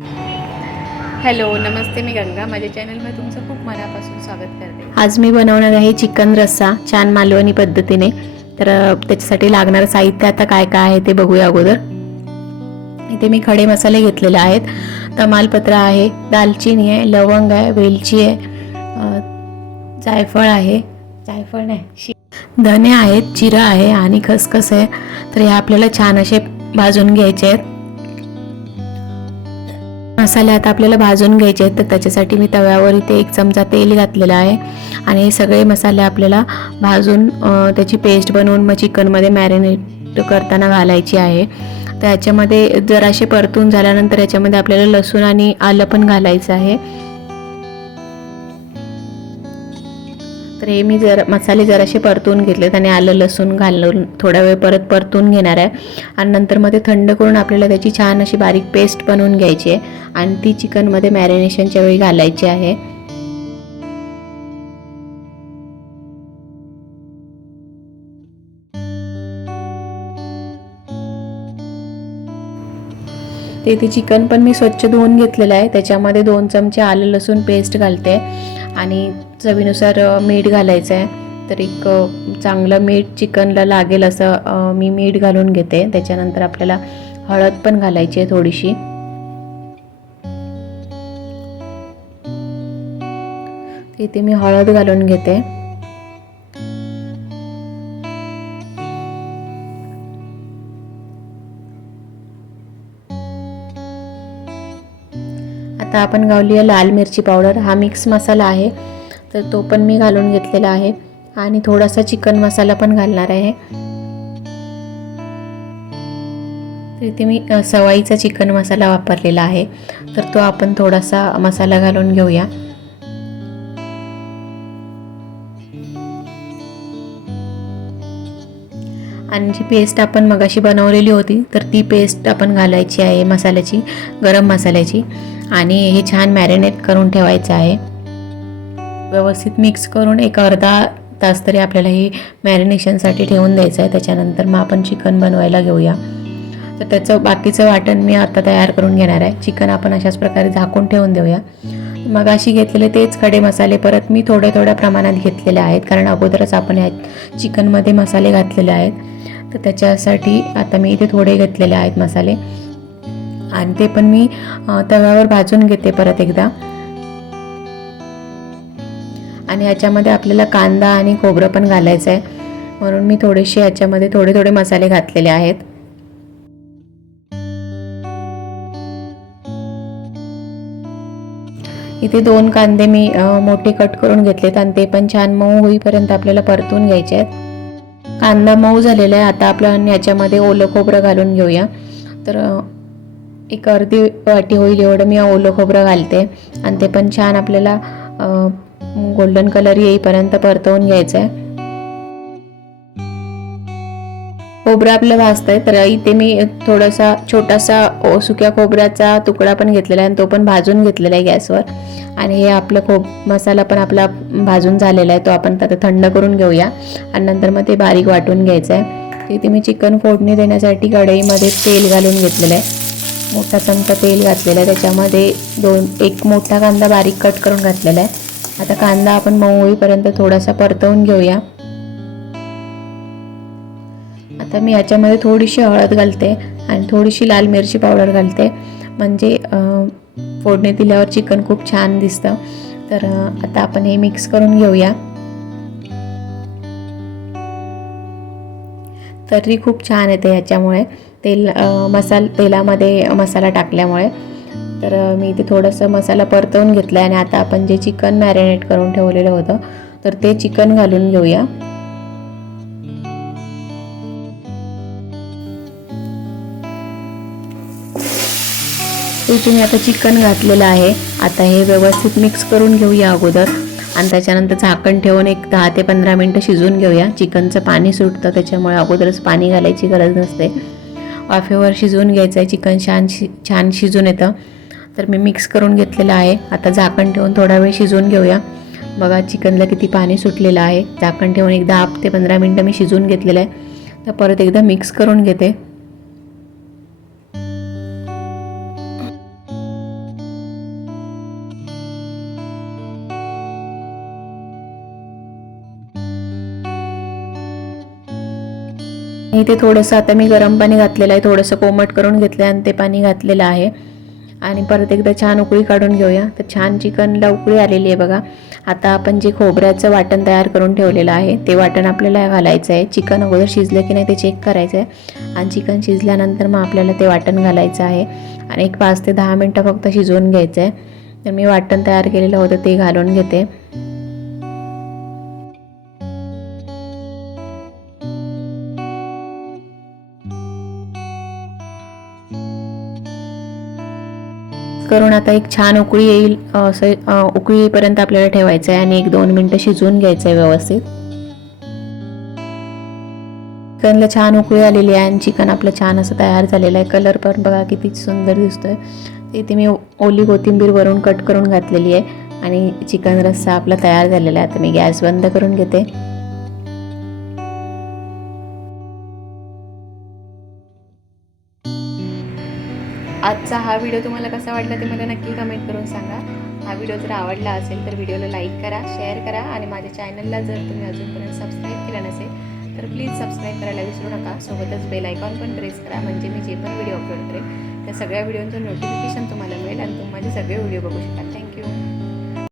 Hello नमस्ते, मी गंगा. माझ्या चॅनलमध्ये तुमचं खूप मनापासून स्वागत करते. आज मी बनवणार आहे चिकन रस्सा छान मालवणी पद्धतीने. तर त्याच्यासाठी लागणारं साहित्य आता काय काय आहे ते बघूया अगोदर. इथे मी खडे मसाले घेतलेले आहेत. तमालपत्र आहे, दालचिनी आहे, लवंग आहे, वेलची आहे, जायफळ आहे, जायफळ नाही धने आहेत, जिरा आहे आणि खसखस आहे. तर हे आपल्याला छान असे भाजून घ्यायचे आहेत. मसाले आता आपल्याला भाजून घ्यायचे आहेत. तर त्याच्यासाठी मी तव्यावर इथे 1 चमचा तेल घातलेला आहे आणि हे सगळे मसाले आपल्याला भाजून त्याची पेस्ट बनवून मग चिकनमध्ये मॅरिनेट करताना घालायची आहे. तर याच्यामध्ये जराशे परतून झाल्यानंतर याच्यामध्ये आपल्याला लसूण आणि आलं पण घालायचं आहे. तर हे मी मसाले जराशे परतून घेतलेत आणि आलं लसूण घालून थोडा वेळ परत परतून घेणार आहे आणि नंतर मध्ये थंड करून आपल्याला त्याची छान अशी बारीक पेस्ट बनवून घ्यायची आहे आणि ती चिकनमध्ये मॅरिनेशनच्या वेळी घालायची आहे. ते चिकन पण मी स्वच्छ धुवून घेतलेलं आहे. त्याच्यामध्ये 2 चमचे आलं लसूण पेस्ट घालते आणि चवीनुसार मीठ घालायचं आहे. तर एक चांगलं मीठ चिकनला लागेल असं मी मीठ घालून घेते. त्याच्यानंतर आपल्याला हळद पण घालायची आहे थोडीशी. इथे मी हळद घालून घेते. आता आपण घालूया लाल मिरची पावडर. हा मिक्स मसाला आहे तर तो पण मी घालून घेतलेला आहे आणि थोडासा चिकन मसाला पण घालणार आहे. तर इथे मी सवाईचा चिकन मसाला वापरलेला आहे. तर तो आपण थोडासा मसाला घालून घेऊया. आणि जी पेस्ट आपण मगाशी बनवलेली होती तर ती पेस्ट आपण घालायची आहे मसाल्याची, गरम मसाल्याची, आणि हे छान मॅरिनेट करून ठेवायचं आहे. व्यवस्थित मिक्स करून एक अर्धा तास तरी आपल्याला हे मॅरिनेशनसाठी ठेवून द्यायचं आहे. त्याच्यानंतर मग आपण चिकन बनवायला घेऊया. तर त्याचं बाकीचं वाटण मी आता तयार करून घेणार आहे. चिकन आपण अशाच प्रकारे झाकून ठेवून देऊया. मगाशी घेतलेले तेच खडे मसाले परत मी थोड्या प्रमाणात घेतलेले आहेत, कारण अगोदरच आपण या चिकनमध्ये मसाले घातलेले आहेत. तर त्याच्यासाठी आता मी इथे थोडे घेतलेले आहेत मसाले आणि ते पण मी तव्यावर भाजून घेते परत एकदा. आणि याच्यामध्ये आपल्याला कांदा आणि खोबरं पण घालायचं आहे, म्हणून मी थोडेसे याच्यामध्ये थोडे मसाले घातलेले आहेत. इथे 2 कांदे मी मोठे कट करून घेतलेत आणि ते पण छान मऊ होईपर्यंत आपल्याला परतून घ्यायचे आहेत. कांदा मऊ झालेला आहे. आता आपण याच्यामध्ये ओलं खोबरं घालून घेऊया. तर एक अर्धी वाटी होईल एवढं मी ओलं खोबरं घालते आणि ते पण छान आपल्याला गोल्डन कलर येईपर्यंत परतवून घ्यायचं आहे. खोबरं आपलं भाजतंय तर इथे मी थोडासा छोटासा सुक्या खोबऱ्याचा तुकडा पण घेतलेला आहे आणि तो पण भाजून घेतलेला आहे गॅसवर. आणि हे आपलं मसाला पण आपला भाजून झालेला आहे, तो आपण आता थंड करून घेऊया आणि नंतर मग ते बारीक वाटून घ्यायचं आहे. इथे मी चिकन फोडणी देण्यासाठी कढईमध्ये तेल घालून घेतलेलं आहे. मोठा चमचा तेल घातलेला आहे. त्याच्यामध्ये एक मोठा कांदा बारीक कट करून घातलेला आहे. आता कांदा आपण मऊ होईपर्यंत थोडासा परतवून घेऊया. आता मी याच्यामध्ये थोडीशी हळद घालते आणि थोडीशी लाल मिरची पावडर घालते, म्हणजे फोडणी दिल्यावर चिकन खूप छान दिसतं. तर आता आपण हे मिक्स करून घेऊया. तर्री खूप छान येते ह्याच्यामुळे, तेलामध्ये मसाला टाकल्यामुळे. तर मी इथे थोडंसं मसाला परतवून घेतला आणि आता आपण जे चिकन मॅरिनेट करून ठेवलेलं होतं तर ते चिकन घालून घेऊया. इथे मी आता चिकन घातलेलं आहे. आता हे व्यवस्थित मिक्स करून घेऊया अगोदर आणि त्याच्यानंतर झाकण ठेवून एक 10 ते 15 मिनटं शिजवून घेऊया. चिकनचं पाणी सुटतं, त्याच्यामुळे अगोदरच पाणी घालायची गरज नसते. वाफेवर शिजवून घ्यायचं आहे. चिकन छान शिजून येतं. तर मी मिक्स करून घेतलेलं आहे. आता झाकण ठेवून थोडा वेळ शिजवून घेऊया. बघा चिकनला किती पाणी सुटलेलं आहे. झाकण ठेवून एक 10 ते 15 मिनटं मी शिजवून घेतलेलं आहे. तर परत एकदा मिक्स करून घेते. इथे थोडंसं आता मी गरम पाणी घातलेलं आहे, थोडंसं कोमट करून घेतलं आणि ते पाणी घातलेलं आहे आणि परत एकदा छान उकळी काढून घेऊया. तर छान चिकनला उकळी आलेली आहे बघा. आता आपण जे खोबऱ्याचं वाटण तयार करून ठेवलेलं आहे ते वाटण आपल्याला घालायचं आहे. चिकन अगोदर शिजलं की नाही ते चेक करायचं आहे आणि चिकन शिजल्यानंतर मग आपल्याला ते वाटण घालायचं आहे आणि एक 5 ते 10 मिनटं फक्त शिजवून घ्यायचं आहे. तर मी वाटण तयार केलेलं होतं ते घालून घेते. करून आता एक छान उकळी येईल असं उकळी येईपर्यंत आपल्याला ठेवायचं आहे आणि 1-2 मिनटं शिजवून घ्यायचं आहे व्यवस्थित. चिकनला छान उकळी आलेली आहे आणि चिकन आपलं छान असं तयार झालेलं आहे. कलर पण बघा किती सुंदर दिसतोय. इथे मी ओली कोथिंबीर वरून कट करून घातलेली आहे आणि चिकन रस्सा आपला तयार झालेला आहे. आता मी गॅस बंद करून घेते. आजचा हा व्हिडिओ तुम्हाला कसा वाटला ते मला नक्की कमेंट करून सांगा. हा व्हिडिओ जर आवडला असेल तर व्हिडिओला लाईक करा, शेअर करा आणि माझ्या चॅनलला जर तुम्ही अजूनपर्यंत सबस्क्राईब केलं नसेल तर प्लीज सबस्क्राईब करायला विसरू नका. सोबतच बेल आयकॉन पण प्रेस करा म्हणजे मी जे पण व्हिडिओ अपलोड करेन त्या सगळ्या व्हिडिओचं नोटिफिकेशन तुम्हाला मिळेल आणि तुम्ही माझे सगळे व्हिडिओ बघू शकाल.